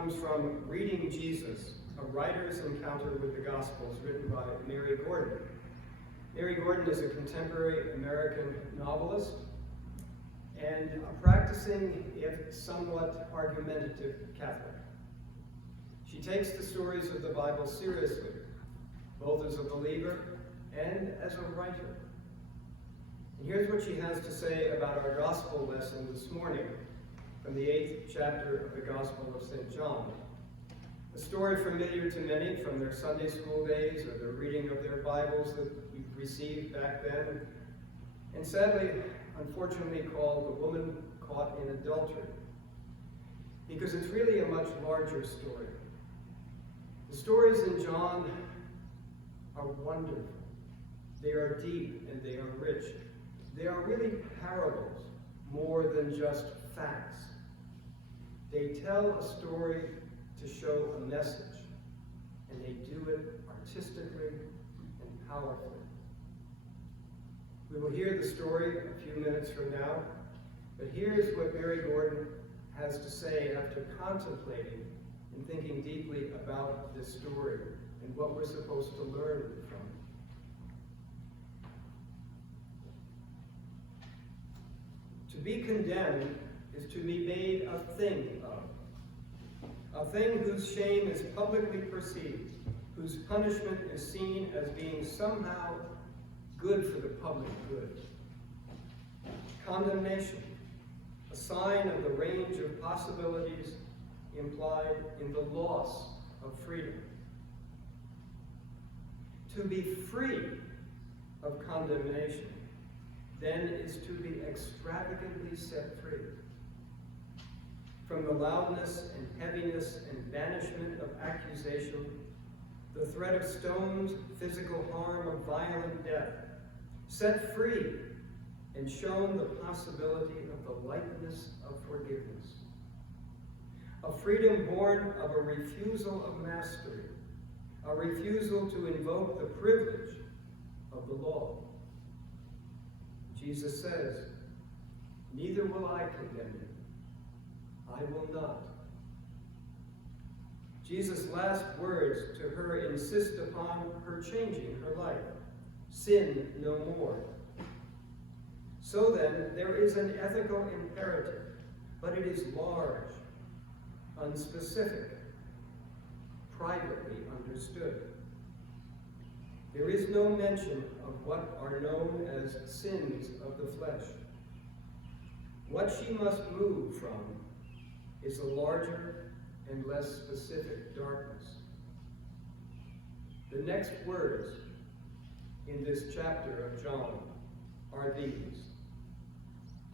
comes from Reading Jesus, a writer's encounter with the Gospels, written by Mary Gordon. Mary Gordon is a contemporary American novelist and a practicing, if somewhat argumentative, Catholic. She takes the stories of the Bible seriously, both as a believer and as a writer. And here's what she has to say about our gospel lesson this morning from the 8th chapter of the Gospel of St. John. A story familiar to many from their Sunday school days or the reading of their Bibles that we received back then, and sadly, unfortunately called The Woman Caught in Adultery, because it's really a much larger story. The stories in John are wonderful. They are deep and they are rich. They are really parables more than just facts. They tell a story to show a message, and they do it artistically and powerfully. We will hear the story a few minutes from now, but here's what Mary Gordon has to say after contemplating and thinking deeply about this story and what we're supposed to learn from it. To be condemned is to be made a thing of, a thing whose shame is publicly perceived, whose punishment is seen as being somehow good for the public good. Condemnation, a sign of the range of possibilities implied in the loss of freedom. To be free of condemnation, then, is to be extravagantly set free from the loudness and heaviness and banishment of accusation, the threat of stones, physical harm, of violent death, set free and shown the possibility of the lightness of forgiveness. A freedom born of a refusal of mastery, a refusal to invoke the privilege of the law. Jesus says, "Neither will I condemn you. I will not." Jesus' last words to her insist upon her changing her life. Sin no more. So then, there is an ethical imperative, but it is large, unspecific, privately understood. There is no mention of what are known as sins of the flesh. What she must move from is a larger and less specific darkness. The next words in this chapter of John are these: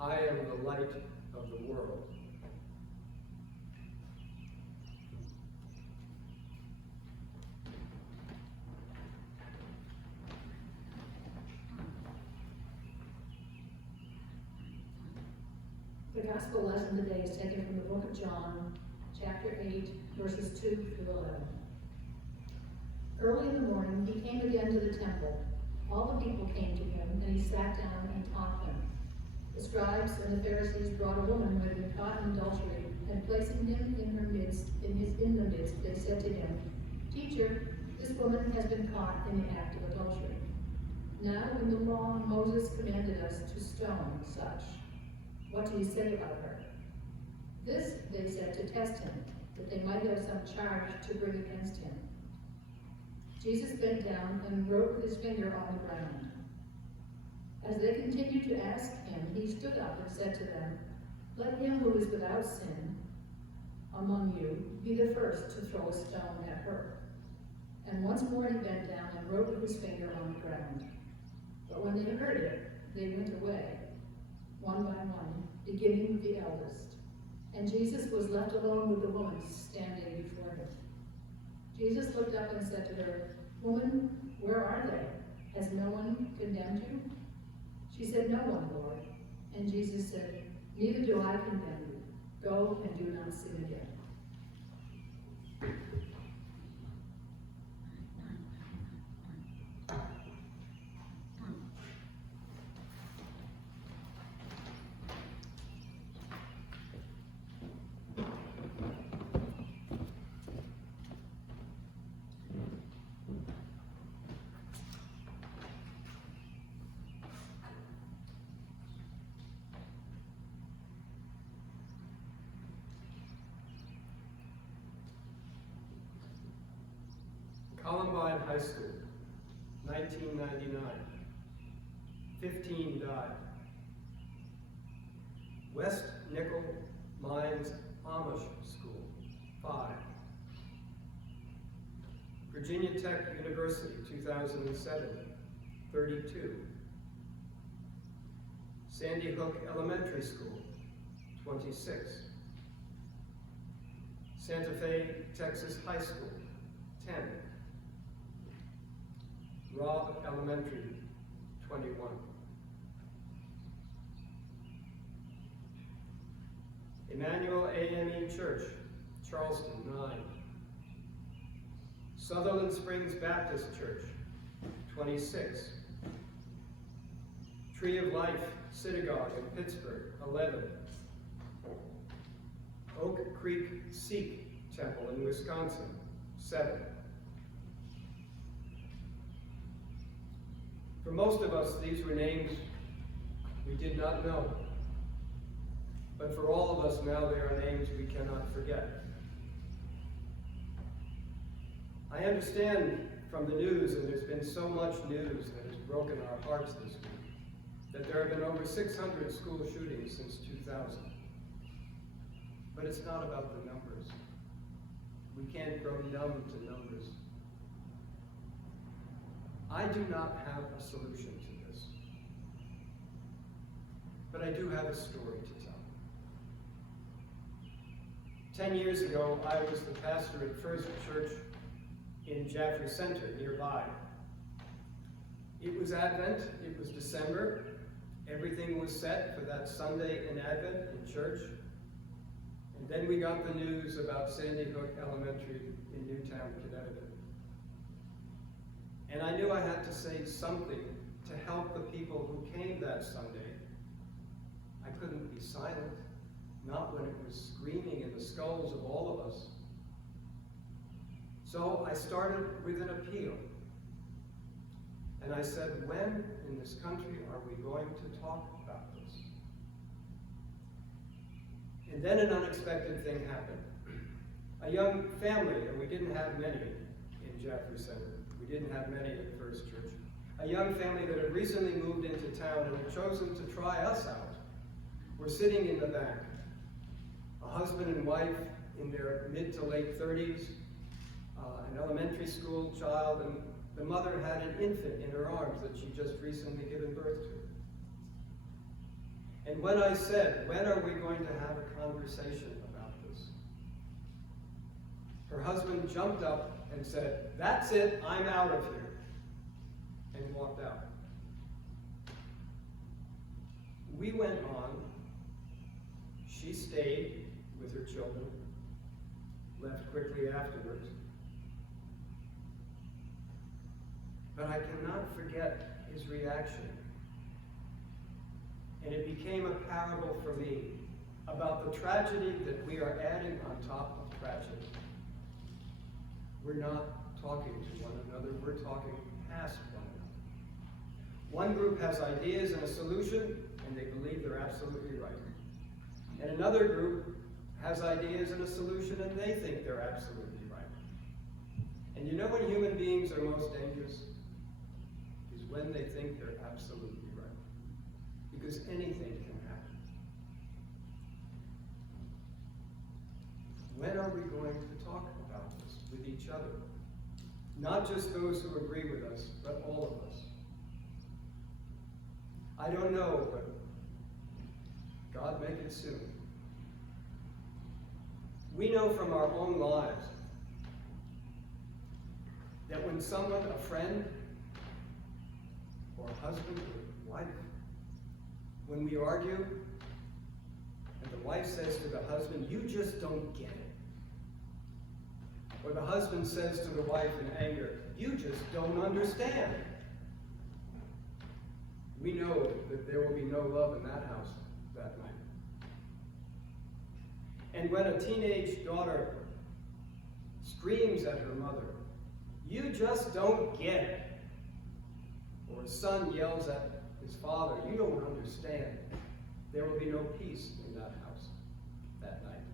"I am the light of the world." The gospel lesson today is taken from the book of John, chapter 8, verses 2 through 11. Early in the morning, he came again to the temple. All the people came to him, and he sat down and taught them. The scribes and the Pharisees brought a woman who had been caught in adultery, and placing him in the midst, they said to him, "Teacher, this woman has been caught in the act of adultery. Now in the law, Moses commanded us to stone such. What do you say about her?" This they said to test him, that they might have some charge to bring against him. Jesus bent down and wrote with his finger on the ground. As they continued to ask him, he stood up and said to them, "Let him who is without sin among you be the first to throw a stone at her." And once more he bent down and wrote with his finger on the ground. But when they heard it, they went away, one by one, beginning with the eldest. And Jesus was left alone with the woman standing before him. Jesus looked up and said to her, "Woman, where are they? Has no one condemned you?" She said, "No one, Lord." And Jesus said, "Neither do I condemn you. Go and do not sin again." Columbine High School, 1999. 15 died. West Nickel Mines Amish School, 5. Virginia Tech University, 2007, 32. Sandy Hook Elementary School, 26. Santa Fe, Texas High School, 10. Robb Elementary, 21. Emmanuel AME Church, Charleston, 9. Sutherland Springs Baptist Church, 26. Tree of Life Synagogue in Pittsburgh, 11. Oak Creek Sikh Temple in Wisconsin, 7. For most of us, these were names we did not know. But for all of us now, they are names we cannot forget. I understand from the news, and there's been so much news that has broken our hearts this week, that there have been over 600 school shootings since 2000. But it's not about the numbers. We can't grow numb to numbers. I do not have a solution to this. But I do have a story to tell. 10 years ago, I was the pastor at First Church in Jaffrey Center, nearby. It was Advent, it was December. Everything was set for that Sunday in Advent in church. And then we got the news about Sandy Hook Elementary in Newtown, Connecticut. And I knew I had to say something to help the people who came that Sunday. I couldn't be silent, not when it was screaming in the skulls of all of us. So I started with an appeal. And I said, when in this country are we going to talk about this? And then an unexpected thing happened. A young family, and we didn't have many in Jaffrey Center. We didn't have many at First Church. A young family that had recently moved into town and had chosen to try us out were sitting in the back. A husband and wife in their mid to late 30s, an elementary school child, and the mother had an infant in her arms that she'd just recently given birth to. And when I said, when are we going to have a conversation about this? Her husband jumped up and said, "That's it, I'm out of here," and walked out. We went on. She stayed with her children, left quickly afterwards. But I cannot forget his reaction. And it became a parable for me about the tragedy that we are adding on top of tragedy. We're not talking to one another, we're talking past one another. One group has ideas and a solution, and they believe they're absolutely right. And another group has ideas and a solution, and they think they're absolutely right. And you know when human beings are most dangerous? Is when they think they're absolutely right. Because anything can happen. When are we going to talk about this with each other? Not just those who agree with us, but all of us. I don't know, but God make it soon. We know from our own lives that when someone, a friend, or a husband or wife, when we argue, and the wife says to the husband, "You just don't get it." Or the husband says to the wife in anger, "You just don't understand." We know that there will be no love in that house that night. And when a teenage daughter screams at her mother, "You just don't get it," or a son yells at his father, "You don't understand," there will be no peace in that house that night.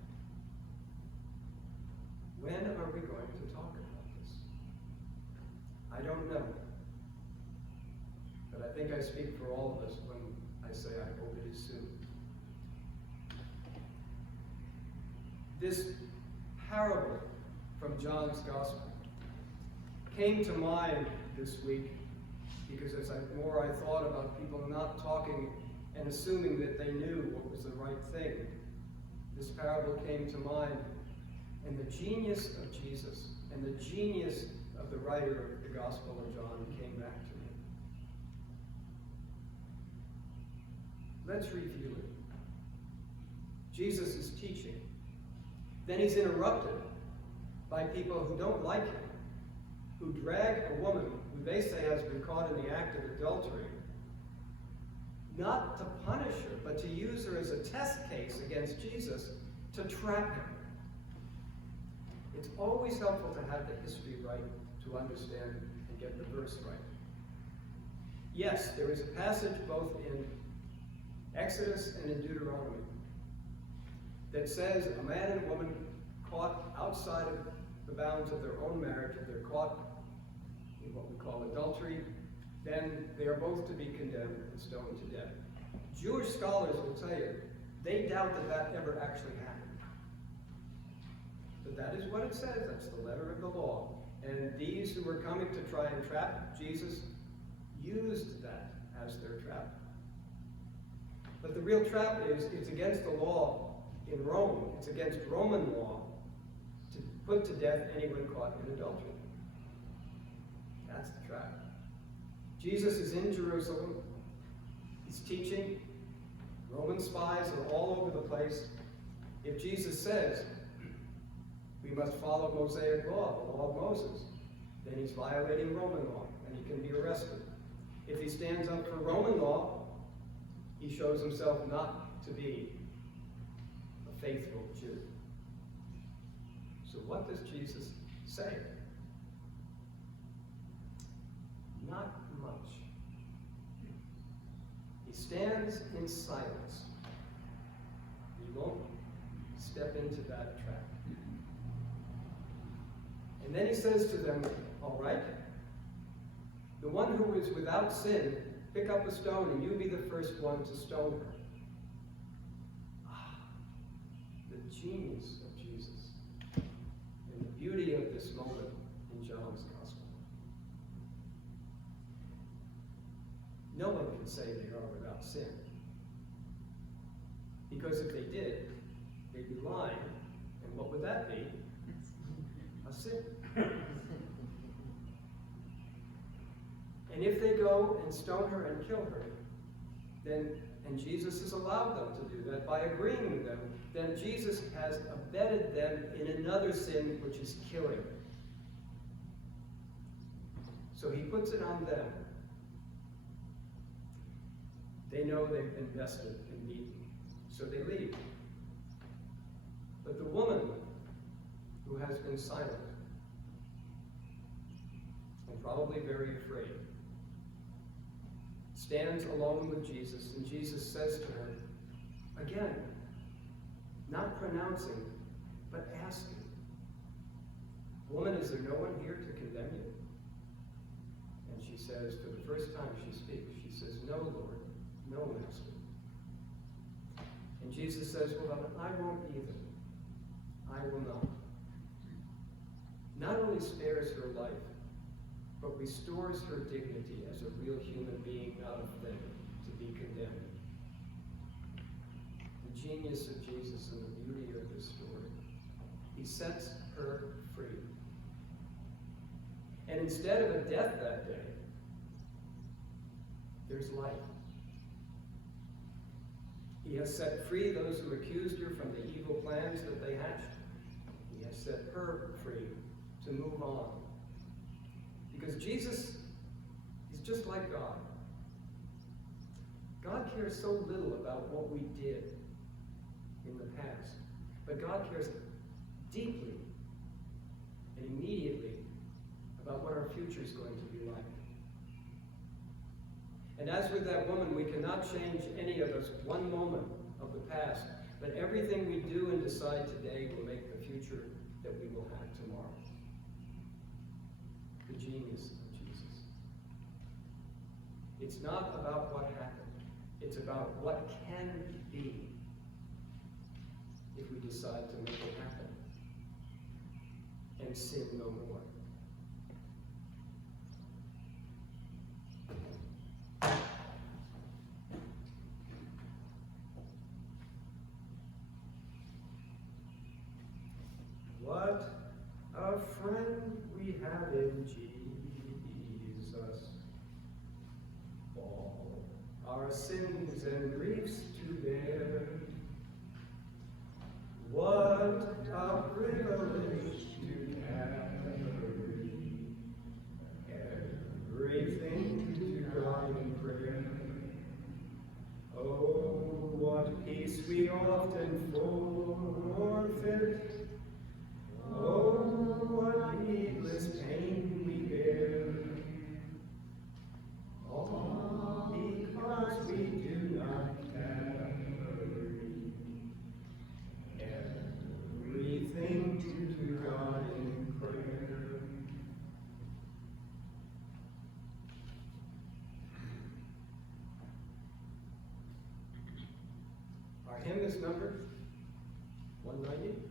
When are we going to talk about this? I don't know. But I think I speak for all of us when I say I hope it is soon. This parable from John's Gospel came to mind this week because as more I thought about people not talking and assuming that they knew what was the right thing, this parable came to mind, and the genius of Jesus and the genius of the writer of the Gospel of John came back to me. Let's review it. Jesus is teaching. Then he's interrupted by people who don't like him, who drag a woman who they say has been caught in the act of adultery, not to punish her, but to use her as a test case against Jesus to trap him. It's always helpful to have the history right to understand and get the verse right. Yes, there is a passage both in Exodus and in Deuteronomy that says a man and woman caught outside of the bounds of their own marriage, if they're caught in what we call adultery, then they are both to be condemned and stoned to death. Jewish scholars will tell you they doubt that that ever actually happened. But that is what it says. That's the letter of the law. And these who were coming to try and trap Jesus used that as their trap. But the real trap is it's against the law in Rome. It's against Roman law to put to death anyone caught in adultery. That's the trap. Jesus is in Jerusalem. He's teaching. Roman spies are all over the place. If Jesus says, we must follow Mosaic law, the law of Moses, then he's violating Roman law, and he can be arrested. If he stands up for Roman law, he shows himself not to be a faithful Jew. So what does Jesus say? Not much. He stands in silence. He won't step into that trap. And then he says to them, all right, the one who is without sin, pick up a stone and you be the first one to stone her. Ah, the genius of Jesus and the beauty of this moment in John's Gospel. No one can say they are without sin. Because if they did, they'd be lying. And what would that be? A sin. And if they go and stone her and kill her, then, and Jesus has allowed them to do that by agreeing with them, then Jesus has abetted them in another sin, which is killing. So he puts it on them. They know they've been bested and beaten, so they leave. But the woman who has been silent, and probably very afraid, stands alone with Jesus, and Jesus says to her, again, not pronouncing, but asking, woman, is there no one here to condemn you? And she says, for the first time she speaks, she says, no, Lord, no, Master. And Jesus says, well, I won't either. I will not. Not only spares her life, but restores her dignity as a real human being, not a thing to be condemned. The genius of Jesus and the beauty of this story. He sets her free. And instead of a death that day, there's life. He has set free those who accused her from the evil plans that they hatched. He has set her free to move on. Because Jesus is just like God. God cares so little about what we did in the past. But God cares deeply and immediately about what our future is going to be like. And as with that woman, we cannot change any of us one moment of the past, but everything we do and decide today will make the future that we will have tomorrow. The genius of Jesus. It's not about what happened. It's about what can be if we decide to make it happen and sin no more. What a friend we have in Jesus. All our sins and griefs to bear. What a privilege to carry everything to God in prayer. Oh, what peace we often forfeit. Oh, what needless pain we bear. All because we do not carry everything to God in prayer. Our hymn is number 190.